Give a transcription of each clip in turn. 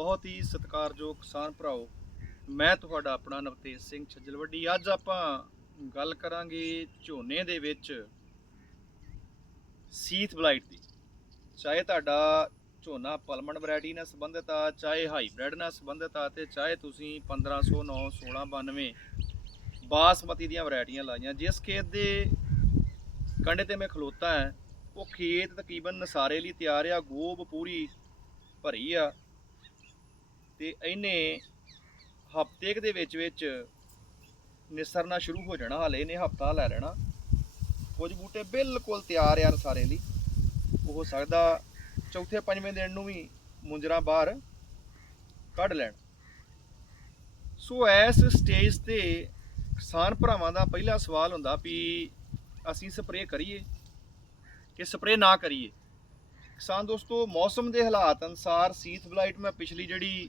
ਬਹੁਤ ਹੀ ਸਤਿਕਾਰਯੋਗ ਕਿਸਾਨ ਭਰਾਓ, ਮੈਂ ਤੁਹਾਡਾ ਆਪਣਾ ਨਵਤੇਜ ਸਿੰਘ ਛੱਜਲਵੱਡੀ। ਅੱਜ ਆਪਾਂ ਗੱਲ ਕਰਾਂਗੇ ਝੋਨੇ ਦੇ ਵਿੱਚ ਸੀਥ ਬਲਾਈਟ ਦੀ। ਚਾਹੇ ਤੁਹਾਡਾ ਝੋਨਾ ਪਲਮਣ ਵੈਰਾਈਟੀ ਨਾਲ ਸੰਬੰਧਿਤ ਆ, ਚਾਹੇ ਹਾਈਬ੍ਰਿਡ ਨਾਲ ਸੰਬੰਧਿਤ ਆ ਤੇ ਚਾਹੇ ਤੁਸੀਂ 1509 1692 ਬਾਸਮਤੀ ਦੀਆਂ ਵੈਰਾਈਟੀਆਂ ਲਾਈਆਂ। ਜਿਸ ਖੇਤ ਦੇ ਕੰਡੇ ਤੇ ਮੈਂ ਖਲੋਤਾ ਹੈ, ਉਹ ਖੇਤ ਤਕਰੀਬਨ ਨਸਾਰੇ ਲਈ ਤਿਆਰ ਆ, ਗੋਬ ਪੂਰੀ ਭਰੀ ਆ। ਤੇ ਇਹਨੇ ਹਫ਼ਤੇ ਦੇ ਵਿੱਚ ਵਿੱਚ ਨਿਸਰਨਾ ਸ਼ੁਰੂ ਹੋ ਜਾਣਾ ਹਾਲੇ, ਇਹਨੇ ਹਫਤਾ ਲੈ ਲੈਣਾ। ਕੁਝ ਬੂਟੇ ਬਿਲਕੁਲ ਤਿਆਰ ਆ ਨਸਾਰੇ ਲਈ। ਉਹ ਹੋ ਸਕਦਾ ਚੌਥੇ ਪੰਜਵੇਂ ਦਿਨ ਨੂੰ ਵੀ ਮੁੰਜਰਾ ਬਾਹਰ ਕੱਢ ਲੈਣ। ਸੋ ਇਸ ਸਟੇਜ ਤੇ ਕਿਸਾਨ ਭਰਾਵਾਂ ਦਾ ਪਹਿਲਾ ਸਵਾਲ ਹੁੰਦਾ ਵੀ ਅਸੀਂ ਸਪਰੇਅ ਕਰੀਏ ਕਿ ਸਪਰੇਅ ਨਾ ਕਰੀਏ? ਕਿਸਾਨ ਦੋਸਤੋ, ਮੌਸਮ ਦੇ ਹਾਲਾਤ ਅਨਸਾਰ ਸੀਥ ਬਲਾਈਟ ਮੈਂ ਪਿਛਲੀ ਜਿਹੜੀ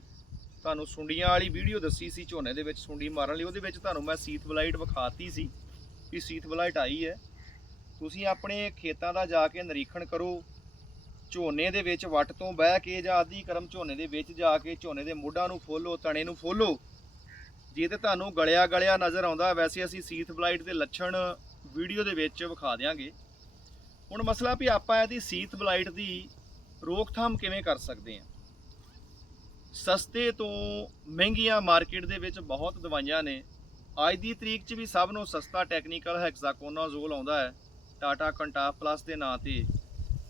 ਤੁਹਾਨੂੰ ਸੁੰਡੀਆਂ ਵਾਲੀ ਵੀਡੀਓ ਦੱਸੀ ਸੀ ਝੋਨੇ ਦੇ ਵਿੱਚ ਸੁੰਡੀ ਮਾਰਨ ਲਈ, ਉਹਦੇ ਵਿੱਚ ਤੁਹਾਨੂੰ ਮੈਂ ਸੀਥ ਬਲਾਈਟ ਵਿਖਾਤੀ ਸੀ ਵੀ ਸੀਥ ਬਲਾਈਟ ਆਈ ਹੈ। ਤੁਸੀਂ ਆਪਣੇ ਖੇਤਾਂ ਦਾ ਜਾ ਕੇ ਨਿਰੀਖਣ ਕਰੋ, ਝੋਨੇ ਦੇ ਵਿੱਚ ਵੱਟ ਤੋਂ ਬਹਿ ਕੇ ਜਾਂ ਆਦੀ ਕਰਮ ਝੋਨੇ ਦੇ ਵਿੱਚ ਜਾ ਕੇ ਝੋਨੇ ਦੇ ਮੋਢਾਂ ਨੂੰ ਫੋਲੋ, ਤਣੇ ਨੂੰ ਫੋਲੋ। ਜੇ ਤੇ ਤੁਹਾਨੂੰ ਗਲਿਆ ਗਲਿਆ ਨਜ਼ਰ ਆਉਂਦਾ, ਵੈਸੇ ਅਸੀਂ ਸੀਥ ਬਲਾਈਟ ਦੇ ਲੱਛਣ ਵੀਡੀਓ ਦੇ ਵਿੱਚ ਵਿਖਾ ਦਿਆਂਗੇ। ਹੁਣ ਮਸਲਾ ਵੀ ਆਪਾਂ ਇਹਦੀ ਸੀਥ ਬਲਾਈਟ ਦੀ ਰੋਕਥਾਮ ਕਿਵੇਂ ਕਰ ਸਕਦੇ ਹਾਂ? ਸਸਤੇ ਤੋਂ ਮਹਿੰਗੀਆਂ ਮਾਰਕੀਟ ਦੇ ਵਿੱਚ ਬਹੁਤ ਦਵਾਈਆਂ ਨੇ। ਅੱਜ ਦੀ ਤਰੀਕ 'ਚ ਵੀ ਸਭ ਨੂੰ ਸਸਤਾ ਟੈਕਨੀਕਲ ਹੈਕਸਾਕੋਨਾਜ਼ੋਲ ਆਉਂਦਾ ਹੈ। ਟਾਟਾ ਕੰਟਾਫ ਪਲੱਸ ਦੇ ਨਾਂ ਤੇ।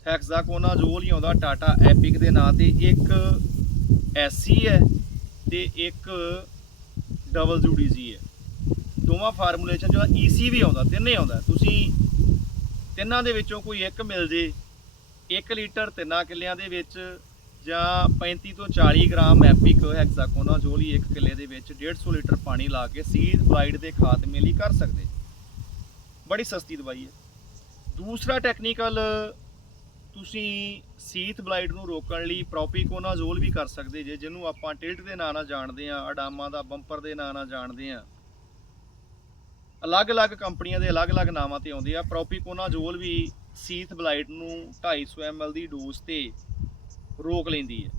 ਹੈਕਸਾਕੋਨਾਜ਼ੋਲ ਹੀ ਆਉਂਦਾ ਟਾਟਾ ਐਪਿਕ ਦੇ ਨਾਂ ਤੇ। ਇੱਕ ਐਸਸੀ ਹੈ ਤੇ ਇੱਕ ਡਬਲ ਜੂਡੀਜੀ ਹੈ। ਦੋਵਾਂ ਫਾਰਮੂਲੇਸ਼ਨ ਜੋ ਈਸੀ ਵੀ ਆਉਂਦਾ, ਤਿੰਨੇ ਆਉਂਦਾ। ਤੁਸੀਂ ਤਿੰਨਾਂ ਦੇ ਵਿੱਚੋਂ ਕੋਈ ਇੱਕ ਮਿਲ ਜੇ 1 ਲੀਟਰ ਤਿੰਨਾਂ ਕਿੱਲਿਆਂ ਦੇ ਵਿੱਚ ਜਾਂ 35 ਤੋਂ 40 ਗ੍ਰਾਮ ਐਪਿਕ ਹੈਕਸਾਕੋਨਾਜ਼ੋਲ ਹੀ ਇੱਕ ਕਿੱਲੇ ਦੇ ਵਿੱਚ 150 ਲੀਟਰ ਪਾਣੀ ਲਾ ਕੇ ਸੀਡ ਬਲਾਈਡ ਦੇ ਖਾਤਮੇ ਲਈ ਕਰ ਸਕਦੇ। ਬੜੀ ਸਸਤੀ ਦਵਾਈ ਹੈ। ਦੂਸਰਾ ਟੈਕਨੀਕਲ ਤੁਸੀਂ ਸੀਥ ਬਲਾਈਟ ਨੂੰ ਰੋਕਣ ਲਈ ਪ੍ਰੋਪੀਕੋਨਾਜ਼ੋਲ ਵੀ ਕਰ ਸਕਦੇ ਜੇ, ਜਿਹਨੂੰ ਆਪਾਂ ਟਿਲਟ ਦੇ ਨਾਂ ਨਾਲ ਜਾਣਦੇ ਆ ਅਡਾਮਾ ਦਾ ਬੰਪਰ ਦੇ ਨਾਂ ਨਾਲ ਜਾਣਦੇ ਆ ਅਲੱਗ-ਅਲੱਗ ਕੰਪਨੀਆਂ ਦੇ ਅਲੱਗ-ਅਲੱਗ ਨਾਵਾਂ ਤੇ ਆਉਂਦੇ ਆ। ਪ੍ਰੋਪੀਕੋਨਾਜ਼ੋਲ ਵੀ ਸੀਥ ਬਲਾਈਟ ਨੂੰ 250 ml ਦੀ ਡੋਜ਼ ਤੇ ਰੋਕ ਲੈਂਦੀ ਹੈ।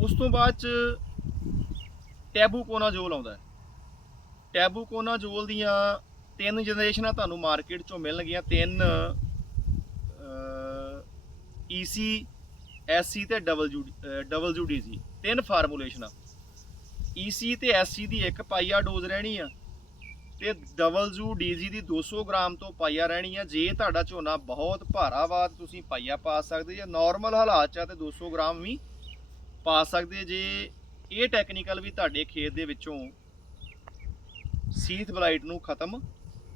ਉਸ ਤੋਂ ਬਾਅਦ ਚ ਟੈਬੂਕੋਨਾਜ਼ੋਲ ਆਉਂਦਾ ਹੈ। ਟੈਬੂਕੋਨਾਜ਼ੋਲ ਦੀਆਂ ਤਿੰਨ ਜਨਰੇਸ਼ਨਾਂ ਤੁਹਾਨੂੰ ਮਾਰਕੀਟ ਚੋਂ ਮਿਲਣਗੀਆਂ। ਤਿੰਨ ਈਸੀ ਐਸਸੀ ਤੇ ਡਬਲ ਯੂ ਡਬਲ ਯੂਡੀਸੀ ਤਿੰਨ ਫਾਰਮੂਲੇਸ਼ਨਾਂ। ਈਸੀ ਤੇ ਐਸਸੀ ਦੀ ਇੱਕ ਪਾਈਆ ਡੋਜ਼ ਰਹਿਣੀ ਆ। ਤੇ ਡਬਲ ਯੂ ਡੀਜੀ ਦੀ 200 ਗ੍ਰਾਮ ਤੋਂ ਪਾਈਆ ਰਹਿਣੀ ਆ। ਜੇ ਤੁਹਾਡਾ ਝੋਨਾ ਬਹੁਤ ਭਾਰਾ ਵਾ, ਤੁਸੀਂ ਪਾਈਆ ਪਾ ਸਕਦੇ ਜਾਂ। ਨਾਰਮਲ ਹਾਲਾਤ ਚ ਆ ਤੇ 200 ਗ੍ਰਾਮ ਵੀ ਪਾ ਸਕਦੇ ਜੇ। ਇਹ ਟੈਕਨੀਕਲ ਵੀ ਤੁਹਾਡੇ ਖੇਤ ਦੇ ਵਿੱਚੋਂ ਸੀਥ ਬਲਾਈਟ ਨੂੰ ਖਤਮ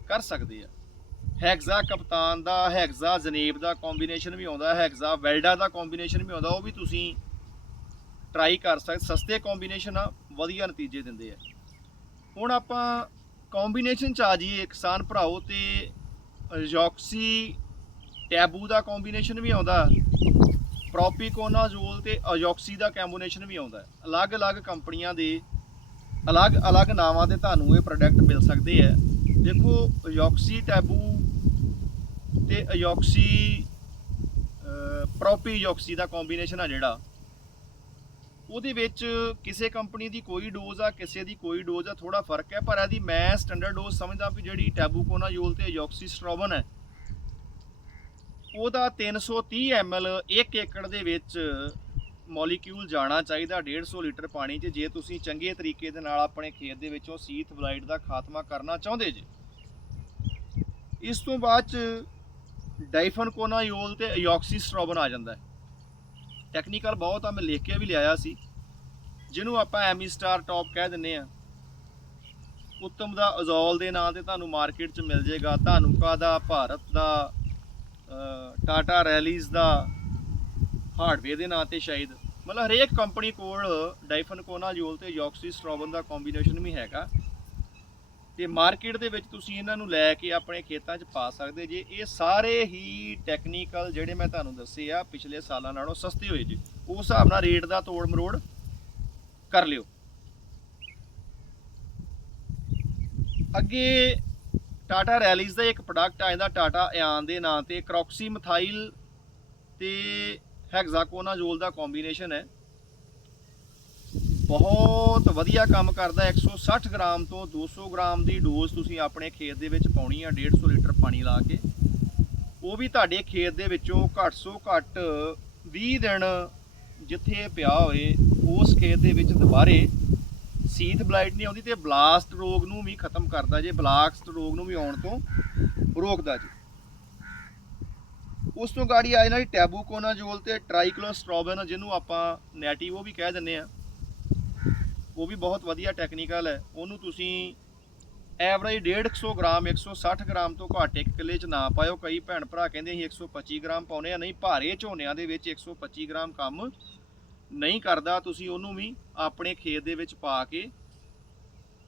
ਕਰ ਸਕਦੇ ਆ। ਹੈਗਜ਼ਾ ਕਪਤਾਨ ਦਾ ਹੈਗਜ਼ਾ ਜਨੇਬ ਦਾ ਕੰਬੀਨੇਸ਼ਨ ਵੀ ਆਉਂਦਾ ਹੈਗਜ਼ਾ ਵੈਲਡਾ ਦਾ ਕੰਬੀਨੇਸ਼ਨ ਵੀ ਆਉਂਦਾ, ਉਹ ਵੀ ਤੁਸੀਂ ਟਰਾਈ ਕਰ ਸਕਦੇ, ਸਸਤੇ ਕੰਬੀਨੇਸ਼ਨ ਆ, ਵਧੀਆ ਨਤੀਜੇ ਦਿੰਦੇ ਆ। ਹੁਣ ਆਪਾਂ ਕੰਬੀਨੇਸ਼ਨ ਚ ਆ ਜਾਈਏ ਕਿਸਾਨ ਭਰਾਓ ਤੇ ਅਯੋਕਸੀ ਟੈਬੂ ਦਾ ਕੰਬੀਨੇਸ਼ਨ ਵੀ ਆਉਂਦਾ ਪ੍ਰੋਪੀਕੋਨਾਜ਼ੋਲ ਤੇ ਅਯੋਕਸੀ ਦਾ ਕੰਬੀਨੇਸ਼ਨ ਵੀ ਆਉਂਦਾ। ਅਲੱਗ-ਅਲੱਗ ਕੰਪਨੀਆਂ ਦੇ ਅਲੱਗ-ਅਲੱਗ ਨਾਵਾਂ ਤੇ ਤੁਹਾਨੂੰ ਇਹ ਪ੍ਰੋਡਕਟ ਮਿਲ ਸਕਦੇ ਆ। ਦੇਖੋ ਅਯੋਕਸੀ ਟੈਬੂ ਤੇ ਅਯੋਕਸੀ ਪ੍ਰੋਪੀਯੋਕਸੀ ਦਾ ਕੰਬੀਨੇਸ਼ਨ ਆ ਜਿਹੜਾ। ਉਹਦੇ ਵਿੱਚ ਕਿਸੇ ਕੰਪਨੀ ਦੀ ਕੋਈ ਡੋਜ਼ ਆ, ਕਿਸੇ ਦੀ ਕੋਈ ਡੋਜ਼ ਆ ਥੋੜਾ ਫ਼ਰਕ ਹੈ, ਪਰ ਇਹਦੀ ਮੈਂ ਸਟੈਂਡਰਡ ਡੋਜ਼ ਸਮਝਦਾ ਵੀ ਜਿਹੜੀ ਟੈਬੂਕੋਨਾਯੋਲ ਤੇ ਅਯੋਕਸੀਸਟ੍ਰੋਬਨ ਹੈ, ਉਹਦਾ 330 ml 1 ਏਕੜ ਦੇ ਵਿੱਚ ਮੋਲੀਕਿਊਲ ਜਾਣਾ ਚਾਹੀਦਾ 150 ਲੀਟਰ ਪਾਣੀ 'ਚ, ਜੇ ਤੁਸੀਂ ਚੰਗੇ ਤਰੀਕੇ ਦੇ ਨਾਲ ਆਪਣੇ ਖੇਤ ਦੇ ਵਿੱਚੋਂ ਸੀਥ ਬਲਾਈਟ ਦਾ ਖਾਤਮਾ ਕਰਨਾ ਚਾਹੁੰਦੇ ਜੇ। ਇਸ ਤੋਂ ਬਾਅਦ 'ਚ ਡਾਈਫਨਕੋਨਾਯੋਲ ਤੇ ਅਯੋਕਸੀਸਟ੍ਰੋਬਨ ਆ ਜਾਂਦਾ ਹੈ। ਟੈਕਨੀਕਲ ਬਹੁਤ ਆ, ਮੈਂ ਲਿਖ ਕੇ ਵੀ ਲਿਆਇਆ ਸੀ। ਜਿਹਨੂੰ ਆਪਾਂ ਐਮੀ ਸਟਾਰ ਟੌਪ ਕਹਿ ਦਿੰਨੇ ਆ। ਉੱਤਮ ਦਾ ਅਜ਼ੋਲ ਦੇ ਨਾਂ ਤੇ ਤੁਹਾਨੂੰ ਮਾਰਕੀਟ 'ਚ ਮਿਲ ਜਾਏਗਾ ਧਾਨੂਕਾ ਦਾ, ਭਾਰਤ ਦਾ ਟਾਟਾ ਰੈਲੀਜ਼ ਦਾ ਹਾਰਡਵੇਅਰ ਦੇ ਨਾਂ ਤੇ ਸ਼ਾਇਦ। ਮਤਲਬ ਹਰੇਕ ਕੰਪਨੀ ਕੋਲ ਡਾਈਫਨ ਡਾਈਫਨਕੋਨਾਯੋਲ ਤੇ ਯੋਕਸੀਸਟ੍ਰੋਬਨ ਦਾ ਕੰਬੀਨੇਸ਼ਨ ਵੀ ਹੈਗਾ। ਤੇ ਮਾਰਕੀਟ ਦੇ ਵਿੱਚ ਤੁਸੀਂ ਇਹਨਾਂ ਨੂੰ ਲੈ ਕੇ ਆਪਣੇ ਖੇਤਾਂ 'ਚ ਪਾ ਸਕਦੇ ਜੇ। ਇਹ ਸਾਰੇ ਹੀ ਟੈਕਨੀਕਲ ਜਿਹੜੇ ਮੈਂ ਤੁਹਾਨੂੰ ਦੱਸੇ ਆ ਪਿਛਲੇ ਸਾਲਾਂ ਨਾਲੋਂ ਸਸਤੇ ਹੋਏ ਜੀ। ਉਸ ਹਿਸਾਬ ਨਾਲ ਰੇਟ ਦਾ ਤੋੜ ਮਰੋੜ ਕਰ ਲਿਓ। ਅੱਗੇ ਟਾਟਾ ਰੈਲੀਜ਼ ਦਾ ਇੱਕ ਪ੍ਰੋਡਕਟ ਆ ਜਾਂਦਾ ਟਾਟਾ ਇਆਨ ਦੇ ਨਾਂ ਤੇ ਕਰੋਕਸੀ ਮਥਾਈਲ ਤੇ ਹੈਗਜ਼ਾਕੋਨਾਜ਼ੋਲ ਦਾ ਕੰਬੀਨੇਸ਼ਨ ਹੈ। ਬਹੁਤ ਵਧੀਆ ਕੰਮ ਕਰਦਾ 160 ਗ੍ਰਾਮ ਤੋਂ 200 ਗ੍ਰਾਮ ਦੀ ਡੋਜ਼ ਤੁਸੀਂ ਆਪਣੇ ਖੇਤ ਦੇ ਵਿੱਚ ਪਾਉਣੀ ਆ 150 ਲੀਟਰ ਪਾਣੀ ਲਾ ਕੇ। ਉਹ ਵੀ ਤੁਹਾਡੇ ਖੇਤ ਦੇ ਵਿੱਚੋਂ ਘੱਟ ਤੋਂ ਘੱਟ 20 ਦਿਨ ਜਿੱਥੇ ਪਿਆ ਹੋਏ, ਉਸ ਖੇਤ ਦੇ ਵਿੱਚ ਦੁਬਾਰੇ ਸੀਥ ਬਲਾਈਟ ਨਹੀਂ ਆਉਂਦੀ ਤੇ ਬਲਾਸਟ ਰੋਗ ਨੂੰ ਵੀ ਖਤਮ ਕਰਦਾ ਜੇ ਬਲਾਸਟ ਰੋਗ ਨੂੰ ਵੀ ਆਉਣ ਤੋਂ ਰੋਕਦਾ ਜੀ। ਉਸ ਤੋਂ ਗਾੜੀ ਆ ਇਹਨਾਂ ਦੀ ਟੈਬੂਕੋਨਾਜੋਲ ਤੇ ਟ੍ਰਾਈਕਲੋਸਟ੍ਰੋਬਨ ਜਿਹਨੂੰ ਆਪਾਂ ਨੈਟਿਵ ਉਹ ਵੀ ਕਹਿ ਦਿੰਦੇ ਆ। ਉਹ ਵੀ ਬਹੁਤ ਵਧੀਆ ਟੈਕਨੀਕਲ ਹੈ। ਉਹਨੂੰ ਤੁਸੀਂ ਐਵਰੇਜ 150 ਗ੍ਰਾਮ 160 ਗ੍ਰਾਮ ਤੋਂ ਘੱਟ ਇੱਕ ਕਿੱਲੇ 'ਚ ਨਾ ਪਾਇਓ। ਕਈ ਭੈਣ ਭਰਾ ਕਹਿੰਦੇ ਅਸੀਂ 125 ਗ੍ਰਾਮ ਪਾਉਨੇ ਆ ਨਹੀਂ, ਭਾਰੇ ਝੋਨਿਆਂ ਦੇ ਵਿੱਚ 125 ਗ੍ਰਾਮ ਕੰਮ ਨਹੀਂ ਕਰਦਾ। ਤੁਸੀਂ ਉਹਨੂੰ ਵੀ ਆਪਣੇ ਖੇਤ ਦੇ ਵਿੱਚ ਪਾ ਕੇ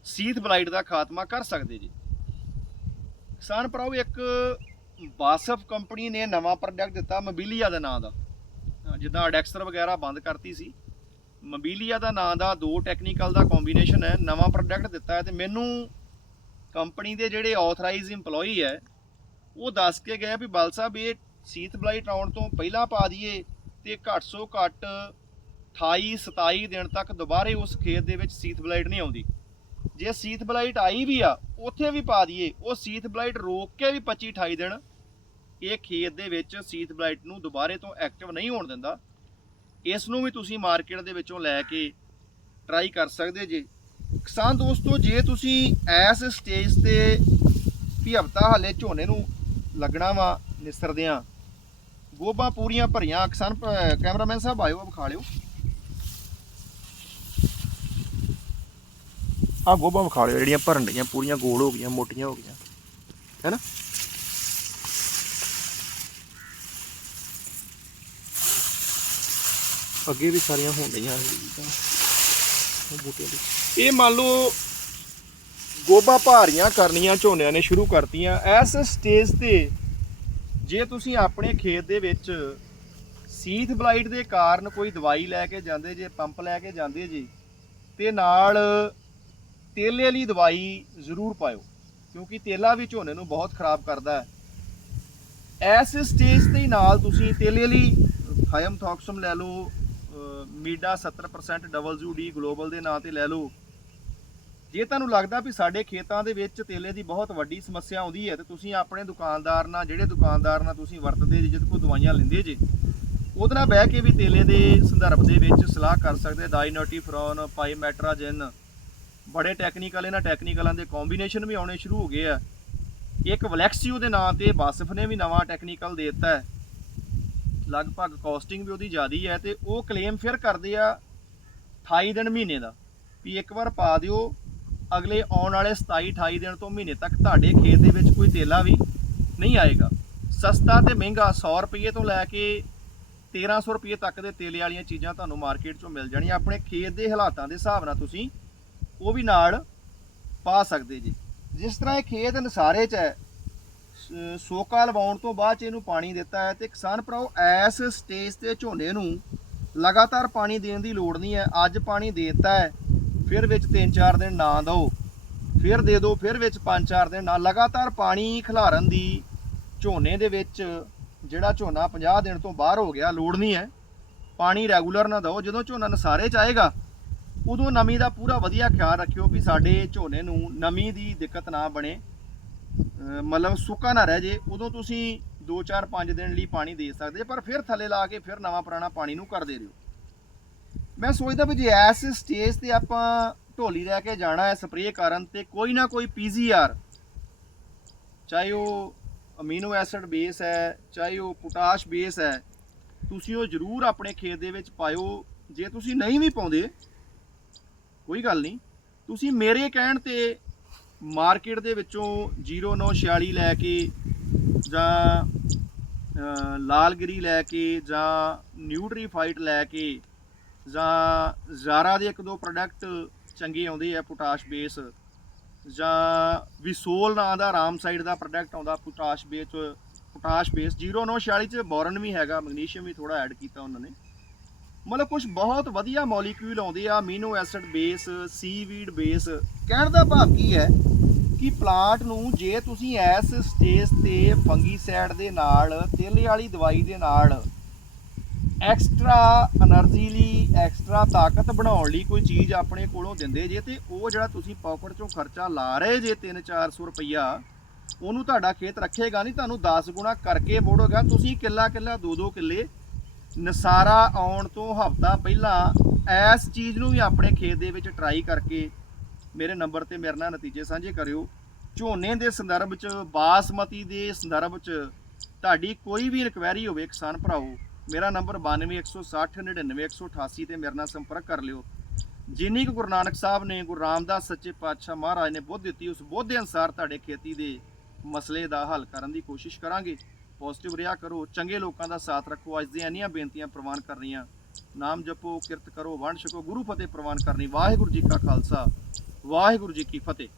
ਸੀਥ ਬਲਾਈਟ ਦਾ ਖਾਤਮਾ ਕਰ ਸਕਦੇ ਜੀ। ਕਿਸਾਨ ਭਰਾਓ, ਇੱਕ ਬਾਸਫ ਕੰਪਨੀ ਨੇ ਨਵਾਂ ਪ੍ਰੋਡਕਟ ਦਿੱਤਾ, ਮੋਬਿਲੀਆ ਦੇ ਨਾਂ ਦਾ। ਜਿੱਦਾਂ ਅਡੈਕਸਰ ਵਗੈਰਾ ਬੰਦ ਕਰਤੀ ਸੀ। ਮਬੀਲੀਆ ਦਾ ਨਾਂ ਦਾ ਦੋ ਟੈਕਨੀਕਲ ਦਾ ਕੰਬੀਨੇਸ਼ਨ ਹੈ, ਨਵਾਂ ਪ੍ਰੋਡਕਟ ਦਿੱਤਾ ਹੈ ਤੇ ਮੈਨੂੰ ਕੰਪਨੀ ਦੇ ਜਿਹੜੇ ਆਥੋਰਾਈਜ਼ EMPLOYEE ਹੈ, ਉਹ ਦੱਸ ਕੇ ਗਏ ਵੀ ਬਲ ਸਾਹਿਬ ਇਹ ਸੀਥ ਬਲਾਈਟ ਆਉਣ ਤੋਂ ਪਹਿਲਾਂ ਪਾ ਦਈਏ ਤੇ ਘੱਟ ਤੋਂ ਘੱਟ 28 27 ਦਿਨ ਤੱਕ ਦੁਬਾਰੇ ਉਸ ਖੇਤ ਦੇ ਵਿੱਚ ਸੀਥ ਬਲਾਈਟ ਨਹੀਂ ਆਉਂਦੀ। ਜੇ ਸੀਥ ਬਲਾਈਟ ਆਈ ਵੀ ਆ, ਉੱਥੇ ਵੀ ਪਾ ਦਈਏ, ਉਹ ਸੀਥ ਬਲਾਈਟ ਰੋਕ ਕੇ ਵੀ 25 28 ਦਿਨ ਇਹ ਖੇਤ ਦੇ ਵਿੱਚ ਸੀਥ ਬਲਾਈਟ ਨੂੰ ਦੁਬਾਰੇ ਤੋਂ ਐਕਟਿਵ ਨਹੀਂ ਹੋਣ ਦਿੰਦਾ। ਇਸ ਨੂੰ ਵੀ ਤੁਸੀਂ ਮਾਰਕੀਟ ਦੇ ਵਿੱਚੋਂ ਲੈ ਕੇ ਟਰਾਈ ਕਰ ਸਕਦੇ ਜੇ। ਕਿਸਾਨ ਦੋਸਤੋ, ਜੇ ਤੁਸੀਂ ਇਸ ਸਟੇਜ ਤੇ ਵੀ ਹਫਤਾ ਹਾਲੇ ਝੋਨੇ ਨੂੰ ਲੱਗਣਾ ਵਾ ਨਿਸਰਦਿਆਂ ਗੋਭਾ ਪੂਰੀਆਂ ਭਰੀਆਂ, ਕਿਸਾਨ ਕੈਮਰਾਮੈਨ ਸਾਹਿਬ ਆਇਓ ਵਿਖਾ ਲਿਓ। ਆ ਗੋਭਾ ਵਿਖਾ ਲਿਓ, ਜਿਹੜੀਆਂ ਭਰਨ ਡੀਆਂ, ਪੂਰੀਆਂ ਗੋਲ ਹੋ ਗਈਆਂ, ਮੋਟੀਆਂ ਹੋ ਗਈਆਂ। ਹੈਨਾ ਅੱਗੇ ਵੀ ਸਾਰੀਆਂ ਹੋਣ ਡਈਆਂ ਬੂਟੇ ਦੀ। ਇਹ ਮੰਨ ਲਓ ਗੋਭਾ ਭਾਰੀਆਂ ਕਰਨੀਆਂ, ਝੋਨਿਆਂ ਨੇ ਸ਼ੁਰੂ ਕਰਤੀਆਂ। ਇਸ ਸਟੇਜ ਤੇ ਜੇ ਤੁਸੀਂ ਆਪਣੇ ਖੇਤ ਦੇ ਵਿੱਚ ਸੀਥ ਬਲਾਈਟ ਦੇ ਕਾਰਨ ਕੋਈ ਦਵਾਈ ਲੈ ਕੇ ਜਾਂਦੇ, ਜੇ ਪੰਪ ਲੈ ਕੇ ਜਾਂਦੇ ਜੀ, ਤੇ ਨਾਲ ਤੇਲੇ ਵਾਲੀ ਦਵਾਈ ਜ਼ਰੂਰ ਪਾਇਓ, ਕਿਉਂਕਿ ਤੇਲਾ ਵੀ ਝੋਨੇ ਨੂੰ ਬਹੁਤ ਖਰਾਬ ਕਰਦਾ ਹੈ। ਇਸ ਸਟੇਜ ਤੇ ਹੀ ਨਾਲ ਤੁਸੀਂ ਤੇਲੇ ਵਾਲੀ ਥਾਇਮਥੌਕਸਮ ਲੈ ਲਓ ਮੀਡਾ 70% WD ਗਲੋਬਲ ਦੇ ਨਾਂ ਤੇ ਲੈ ਲਓ। ਜੇ ਤੁਹਾਨੂੰ ਲੱਗਦਾ ਵੀ ਸਾਡੇ ਖੇਤਾਂ ਦੇ ਵਿੱਚ ਤੇਲੇ ਦੀ ਬਹੁਤ ਵੱਡੀ ਸਮੱਸਿਆ ਆਉਂਦੀ ਹੈ, ਤੇ ਤੁਸੀਂ ਆਪਣੇ ਦੁਕਾਨਦਾਰ ਨਾਲ, ਜਿਹੜੇ ਦੁਕਾਨਦਾਰ ਨਾਲ ਤੁਸੀਂ ਵਰਤਦੇ ਜੇ ਜਿਹਦੇ ਕੋਲ ਦਵਾਈਆਂ ਲੈਂਦੇ ਜੇ, ਉਹਦੇ ਨਾਲ ਬਹਿ ਕੇ ਵੀ ਤੇਲੇ ਦੇ ਸੰਦਰਭ ਦੇ ਵਿੱਚ ਸਲਾਹ ਕਰ ਸਕਦੇ ਡਾਈਨੋਟੀਫਰੋਨ ਪਾਈਮੈਟਰਾਜਨ ਬੜੇ ਟੈਕਨੀਕਲ ਇਹਨਾਂ ਟੈਕਨੀਕਲਾਂ ਦੇ ਕੰਬੀਨੇਸ਼ਨ ਵੀ ਆਉਣੇ ਸ਼ੁਰੂ ਹੋ ਗਏ ਆ। ਇੱਕ ਵਲੈਕਸੀਓ ਦੇ ਨਾਂ ਤੇ ਬਾਸਫ ਨੇ ਵੀ ਨਵਾਂ ਟੈਕਨੀਕਲ ਦੇ ਦਿੱਤਾ ਹੈ। ਲਗਭਗ ਕਾਸਟਿੰਗ ਵੀ ਉਹਦੀ ਜ਼ਿਆਦੀ ਹੈ ਤੇ ਉਹ ਕਲੇਮ ਫਿਰ ਕਰਦੇ ਆ 28 ਦਿਨ ਮਹੀਨੇ ਦਾ। ਵੀ ਇੱਕ ਵਾਰ ਪਾ ਦਿਓ, ਅਗਲੇ ਆਉਣ ਵਾਲੇ 27 28 ਦਿਨ ਤੋਂ ਮਹੀਨੇ ਤੱਕ ਤੁਹਾਡੇ ਖੇਤ ਦੇ ਵਿੱਚ ਕੋਈ ਤੇਲਾ ਵੀ ਨਹੀਂ ਆਏਗਾ। ਸਸਤਾ ਤੇ ਮਹਿੰਗਾ 100 ਰੁਪਏ ਤੋਂ ਲੈ ਕੇ 1300 ਰੁਪਏ ਤੱਕ ਦੇ ਤੇਲੇ ਵਾਲੀਆਂ ਚੀਜ਼ਾਂ ਤੁਹਾਨੂੰ ਮਾਰਕੀਟ 'ਚੋਂ ਮਿਲ ਜਾਣੀਆਂ। ਆਪਣੇ ਖੇਤ ਦੇ ਹਾਲਾਤਾਂ ਦੇ ਹਿਸਾਬ ਨਾਲ ਤੁਸੀਂ ਉਹ ਵੀ ਨਾਲ ਪਾ ਸਕਦੇ ਜੀ। ਜਿਸ ਤਰ੍ਹਾਂ ਇਹ ਖੇਤ ਨਸਾਰੇ 'ਚ ਹੈ ਸੋਕਾ ਲਵਾਉਣ ਤੋਂ ਬਾਅਦ 'ਚ ਇਹਨੂੰ ਪਾਣੀ ਦਿੱਤਾ ਹੈ ਤੇ ਕਿਸਾਨ ਭਰਾਓ ਐਸ ਸਟੇਜ ਤੇ ਝੋਨੇ ਨੂੰ ਲਗਾਤਾਰ ਪਾਣੀ ਦੇਣ ਦੀ ਲੋੜ ਨਹੀਂ ਹੈ। ਅੱਜ ਪਾਣੀ ਦੇ ਦਿੱਤਾ ਹੈ, ਫਿਰ ਵਿੱਚ 3-4 ਦਿਨ ਨਾ ਦਿਓ, ਫਿਰ ਦੇ ਦਿਓ, ਫਿਰ ਵਿੱਚ 5-4 ਦਿਨ ਨਾ। ਲਗਾਤਾਰ ਪਾਣੀ ਖਿਲਾਰਨ ਦੀ ਝੋਨੇ ਦੇ ਵਿੱਚ ਜਿਹੜਾ ਝੋਨਾ 50 ਦਿਨ ਤੋਂ ਬਾਹਰ ਹੋ ਗਿਆ, ਲੋੜ ਨਹੀਂ ਹੈ। ਪਾਣੀ ਰੈਗੂਲਰ ਨਾ ਦਿਓ। ਜਦੋਂ ਝੋਨਾ ਨਸਾਰੇ ਚ ਆਏਗਾ, ਉਦੋਂ ਨਮੀ ਦਾ ਪੂਰਾ ਵਧੀਆ ਖਿਆਲ ਰੱਖਿਓ ਵੀ ਸਾਡੇ ਝੋਨੇ ਨੂੰ ਨਮੀ ਦੀ ਦਿੱਕਤ ਨਾ ਬਣੇ। ਮਤਲਬ ਸੁੱਕਾ ਨਾ ਰਹਿ ਜੇ, ਉਦੋਂ ਤੁਸੀਂ 2-4 5 ਦਿਨ ਲਈ ਪਾਣੀ ਦੇ ਸਕਦੇ ਪਰ ਫਿਰ ਥੱਲੇ ਲਾ ਕੇ ਫਿਰ ਨਵਾਂ ਪੁਰਾਣਾ ਪਾਣੀ ਨੂੰ ਕਰ ਦੇ ਦਿਓ। ਮੈਂ ਸੋਚਦਾ ਵੀ ਜੇ ਐਸ ਸਟੇਜ ਤੇ ਆਪਾਂ ਢੋਲੀ ਲੈ ਕੇ ਜਾਣਾ ਹੈ ਸਪਰੇਅ ਕਰਨ ਤੇ ਕੋਈ ਨਾ ਕੋਈ ਪੀਜ਼ੀਆਰ ਚਾਹੇ ਉਹ ਅਮੀਨੋ ਐਸਿਡ ਬੇਸ ਹੈ, ਚਾਹੇ ਉਹ ਪੋਟਾਸ਼ ਬੇਸ ਹੈ, ਤੁਸੀਂ ਉਹ ਜ਼ਰੂਰ ਆਪਣੇ ਖੇਤ ਦੇ ਵਿੱਚ ਪਾਇਓ। ਜੇ ਤੁਸੀਂ ਨਹੀਂ ਵੀ ਪਾਉਂਦੇ, ਕੋਈ ਗੱਲ ਨਹੀਂ। ਤੁਸੀਂ ਮੇਰੇ ਕਹਿਣ ਤੇ ਮਾਰਕੀਟ ਦੇ ਵਿੱਚੋਂ 0946 ਲੈ ਕੇ ਜਾਂ ਅਹ, ਲਾਲਗਿਰੀ ਲੈ ਕੇ ਜਾਂ ਨਿਊਟਰੀਫਾਈਟ ਲੈ ਕੇ ਜਾਂ ਜ਼ਾਰਾ ਦੇ ਇੱਕ ਦੋ ਪ੍ਰੋਡਕਟ ਚੰਗੇ ਆਉਂਦੇ ਆ ਪੋਟਾਸ਼ ਬੇਸ ਜਾਂ ਵਿਸੋਲ ਨਾਂ ਦਾ ਰਾਮ ਸਾਈਡ ਦਾ ਪ੍ਰੋਡਕਟ ਆਉਂਦਾ ਪੋਟਾਸ਼ ਬੇਸ ਪੋਟਾਸ਼ ਬੇਸ 0946 ਚ ਬੋਰਨ ਵੀ ਹੈਗਾ ਮੈਗਨੀਸ਼ੀਅਮ ਵੀ ਥੋੜਾ ਐਡ ਕੀਤਾ ਉਹਨਾਂ ਨੇ। ਮਤਲਬ ਕੁਝ ਬਹੁਤ ਵਧੀਆ ਮੋਲੀਕਿਊਲ ਆਉਂਦੇ ਆ amino acid base seaweed base ਕਹਿਣ ਦਾ ਭਾਵ ਕੀ ਹੈ ਕਿ ਪਲਾਂਟ ਨੂੰ ਜੇ ਤੁਸੀਂ ਇਸ ਸਟੇਜ ਤੇ ਫੰਗੀਸਾਈਡ ਦੇ ਨਾਲ, ਤੇਲੇ ਵਾਲੀ ਦਵਾਈ ਦੇ ਨਾਲ ਐਕਸਟਰਾ એનર્ਜੀ ਲਈ ਐਕਸਟਰਾ ਤਾਕਤ ਬਣਾਉਣ ਲਈ ਕੋਈ ਚੀਜ਼ ਆਪਣੇ ਕੋਲੋਂ ਦਿੰਦੇ ਜੇ, ਤੇ ਉਹ ਜਿਹੜਾ ਤੁਸੀਂ ਪਾਕਟ ਚੋਂ ਖਰਚਾ ਲਾ ਰਹੇ ਜੇ 3-400 ਰੁਪਈਆ, ਉਹਨੂੰ ਤੁਹਾਡਾ ਖੇਤ ਰੱਖੇਗਾ ਨਹੀਂ ਤੁਹਾਨੂੰ 10 ਗੁਣਾ ਕਰਕੇ ਮੋੜੋਗਾ। ਤੁਸੀਂ ਕਿੱਲਾ ਕਿੱਲਾ 2-2 ਕਿੱਲੇ ਨਸਾਰਾ ਆਉਣ ਤੋਂ ਹਫਤਾ ਪਹਿਲਾਂ ਇਸ ਚੀਜ਼ ਨੂੰ ਵੀ ਆਪਣੇ ਖੇਤ ਦੇ ਵਿੱਚ ਟਰਾਈ ਕਰਕੇ ਮੇਰੇ ਨੰਬਰ ਤੇ ਮੇਰੇ ਨਾਲ ਨਤੀਜੇ ਸਾਂਝੇ ਕਰਿਓ। ਝੋਨੇ ਦੇ ਸੰਦਰਭ 'ਚ, ਬਾਸਮਤੀ ਦੇ ਸੰਦਰਭ 'ਚ ਤੁਹਾਡੀ ਕੋਈ ਵੀ ਇਨਕੁਆਇਰੀ ਹੋਵੇ ਕਿਸਾਨ ਭਰਾਓ, ਮੇਰਾ ਨੰਬਰ 9216 99188 ਤੇ ਮੇਰੇ ਨਾਲ ਸੰਪਰਕ ਕਰ ਲਿਓ। ਜਿੰਨੀ ਕੁ ਗੁਰੂ ਨਾਨਕ ਸਾਹਿਬ ਨੇ, ਗੁਰੂ ਰਾਮਦਾਸ ਸੱਚੇ ਪਾਤਸ਼ਾਹ ਮਹਾਰਾਜ ਨੇ ਬੁੱਧ ਦਿੱਤੀ, ਉਸ ਬੁੱਧ ਦੇ ਅਨਸਾਰ ਤੁਹਾਡੇ ਖੇਤੀ ਦੇ ਮਸਲੇ ਦਾ ਹੱਲ ਕਰਨ ਦੀ ਕੋਸ਼ਿਸ਼ ਕਰਾਂਗੇ। ਪੋਜ਼ਿਟਿਵ ਰਿਹਾ ਕਰੋ, ਚੰਗੇ ਲੋਕਾਂ ਦਾ ਸਾਥ ਰੱਖੋ। ਅੱਜ ਦੀਆਂ ਇੰਨੀਆਂ ਬੇਨਤੀਆਂ ਪ੍ਰਵਾਨ ਕਰਨੀਆਂ ਨਾਮ ਜਪੋ, ਕਿਰਤ ਕਰੋ, ਵੰਡ ਛਕੋ, ਗੁਰੂ ਫਤਿਹ ਪ੍ਰਵਾਨ ਕਰਨੀ। ਵਾਹਿਗੁਰੂ ਜੀ ਕਾ ਖਾਲਸਾ, ਵਾਹਿਗੁਰੂ ਜੀ ਕੀ ਫਤਿਹ।